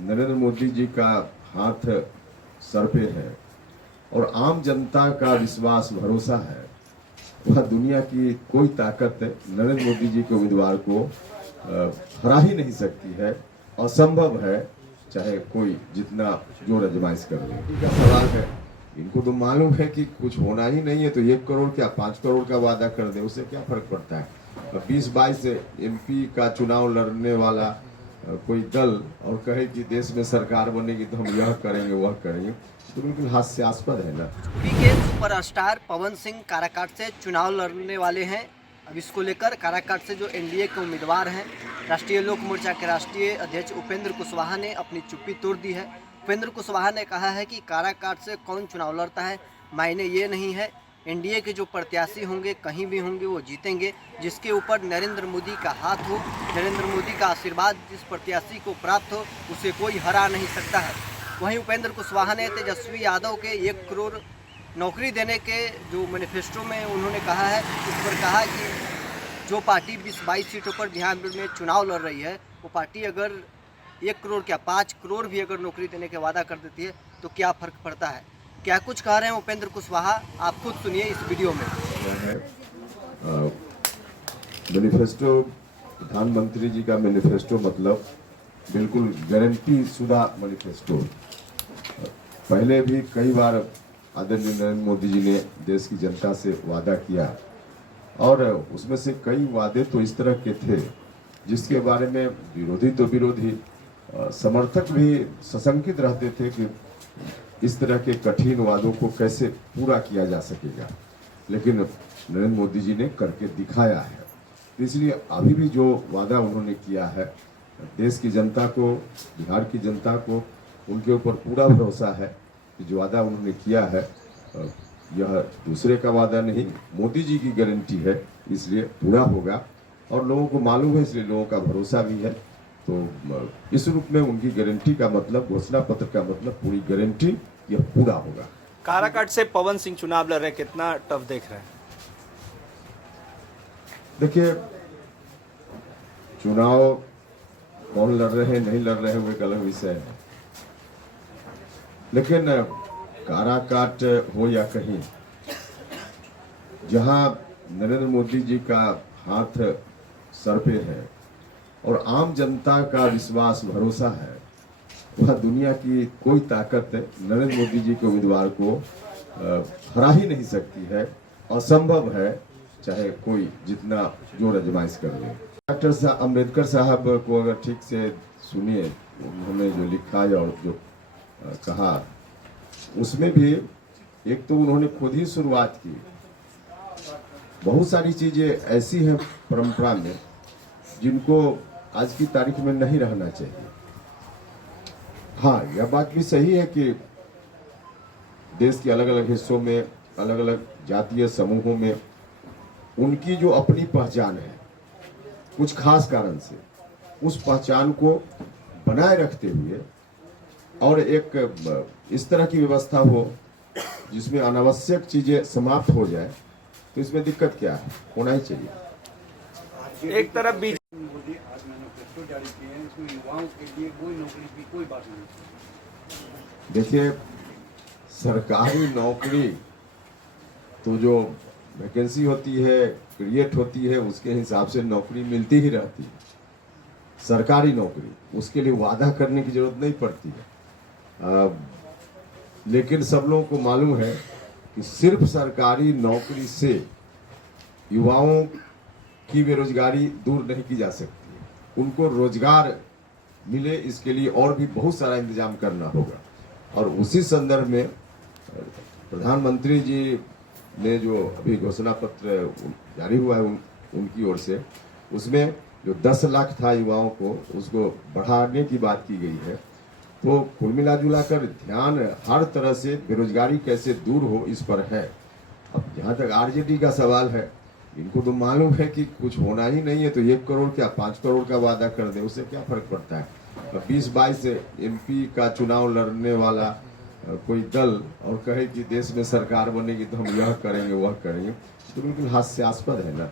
नरेंद्र मोदी जी का हाथ सर पे है और आम जनता का विश्वास भरोसा है, वह दुनिया की कोई ताकत नरेंद्र मोदी जी के उम्मीदवार को हरा ही नहीं सकती है। असंभव है, चाहे कोई जितना जोर आजमाइश कर ले। सवाल है, इनको तो मालूम है कि कुछ होना ही नहीं है, तो 1 करोड़ क्या 5 करोड़ का वादा कर दे, उससे क्या फर्क पड़ता है। 2022 MP का चुनाव लड़ने वाला कोई दल और कहे कि देश में सरकार बनेगी तो हम यह करेंगे वह करेंगे, तो बिल्कुल हास्यास्पद है ना। यूपी के सुपरस्टार पवन सिंह काराकाट से चुनाव लड़ने वाले हैं। अब इसको लेकर काराकाट से जो एनडीए के उम्मीदवार हैं, राष्ट्रीय लोक मोर्चा के राष्ट्रीय अध्यक्ष उपेंद्र कुशवाहा ने अपनी चुप्पी तोड़ दी है। उपेंद्र कुशवाहा ने कहा है कि काराकाट से कौन चुनाव लड़ता है मायने ये नहीं है, एनडीए के जो प्रत्याशी होंगे कहीं भी होंगे वो जीतेंगे, जिसके ऊपर नरेंद्र मोदी का हाथ हो, नरेंद्र मोदी का आशीर्वाद जिस प्रत्याशी को प्राप्त हो उसे कोई हरा नहीं सकता है। वहीं उपेंद्र कुशवाहा ने तेजस्वी यादव के 1 करोड़ नौकरी देने के जो मैनिफेस्टो में उन्होंने कहा है, उस पर कहा कि जो पार्टी 22 सीटों पर बिहार में चुनाव लड़ रही है, वो पार्टी अगर 1 करोड़ क्या 5 करोड़ भी अगर नौकरी देने का वादा कर देती है तो क्या फ़र्क पड़ता है। क्या कुछ कह रहे हैं उपेंद्र कुशवाहा, आप खुद सुनिए इस वीडियो में। मैनिफेस्टो, प्रधानमंत्री जी का मैनिफेस्टो मतलब बिल्कुल गारंटी शुदा मैनिफेस्टो। पहले भी कई बार आदरणीय नरेंद्र मोदी जी ने देश की जनता से वादा किया और उसमें से कई वादे तो इस तरह के थे जिसके बारे में विरोधी तो विरोधी, समर्थक भी सशंकित रहते थे कि इस तरह के कठिन वादों को कैसे पूरा किया जा सकेगा, लेकिन नरेंद्र मोदी जी ने करके दिखाया है। तो इसलिए अभी भी जो वादा उन्होंने किया है, देश की जनता को, बिहार की जनता को उनके ऊपर पूरा भरोसा है कि जो वादा उन्होंने किया है यह दूसरे का वादा नहीं, मोदी जी की गारंटी है, इसलिए पूरा होगा और लोगों को मालूम है, इसलिए लोगों का भरोसा भी है। तो इस रूप में उनकी गारंटी का मतलब, घोषणा पत्र का मतलब पूरी गारंटी, यह पूरा होगा। काराकाट से पवन सिंह चुनाव लड़ रहे, कितना टफ देख रहे हैं? देखिए, चुनाव कौन लड़ रहे हैं नहीं लड़ रहे हैं वो एक अलग विषय है, लेकिन काराकाट हो या कहीं जहां नरेंद्र मोदी जी का हाथ सर पे है और आम जनता का विश्वास भरोसा है, वह दुनिया की कोई ताकत नरेंद्र मोदी जी के उम्मीदवार को हरा ही नहीं सकती है। असंभव है, चाहे कोई जितना जोर आजमाइश कर ले। डॉक्टर अम्बेडकर साहब को अगर ठीक से सुनिए, उन्होंने जो लिखा और जो कहा, उसमें भी एक तो उन्होंने खुद ही शुरुआत की। बहुत सारी चीजें ऐसी हैं परंपरा में जिनको आज की तारीख में नहीं रहना चाहिए। हाँ, यह बात भी सही है कि देश के अलग अलग हिस्सों में, अलग अलग जातीय समूहों में उनकी जो अपनी पहचान है, कुछ खास कारण से उस पहचान को बनाए रखते हुए और एक इस तरह की व्यवस्था हो जिसमें अनावश्यक चीजें समाप्त हो जाए, तो इसमें दिक्कत क्या है, होना ही चाहिए। एक तरफ भी देखिए, सरकारी नौकरी तो जो वैकेंसी होती है, क्रिएट होती है, उसके हिसाब से नौकरी मिलती ही रहती है। सरकारी नौकरी, उसके लिए वादा करने की जरूरत नहीं पड़ती है। लेकिन सब लोगों को मालूम है कि सिर्फ सरकारी नौकरी से युवाओं की बेरोजगारी दूर नहीं की जा सकती। उनको रोजगार मिले, इसके लिए और भी बहुत सारा इंतजाम करना होगा। और उसी संदर्भ में प्रधानमंत्री जी ने जो अभी घोषणा पत्र जारी हुआ है उनकी ओर से, उसमें जो 10 लाख था युवाओं को, उसको बढ़ाने की बात की गई है। तो कुल मिला जुला कर ध्यान हर तरह से बेरोजगारी कैसे दूर हो इस पर है। अब जहाँ तक आरजेडी का सवाल है, इनको तो मालूम है कि कुछ होना ही नहीं है, तो 1 करोड़ क्या 5 करोड़ का वादा कर दे, उससे क्या फर्क पड़ता है। 2022 MP का चुनाव लड़ने वाला कोई दल और कहे कि देश में सरकार बनेगी तो हम यह करेंगे वह करेंगे, तो बिल्कुल हास्यास्पद है ना।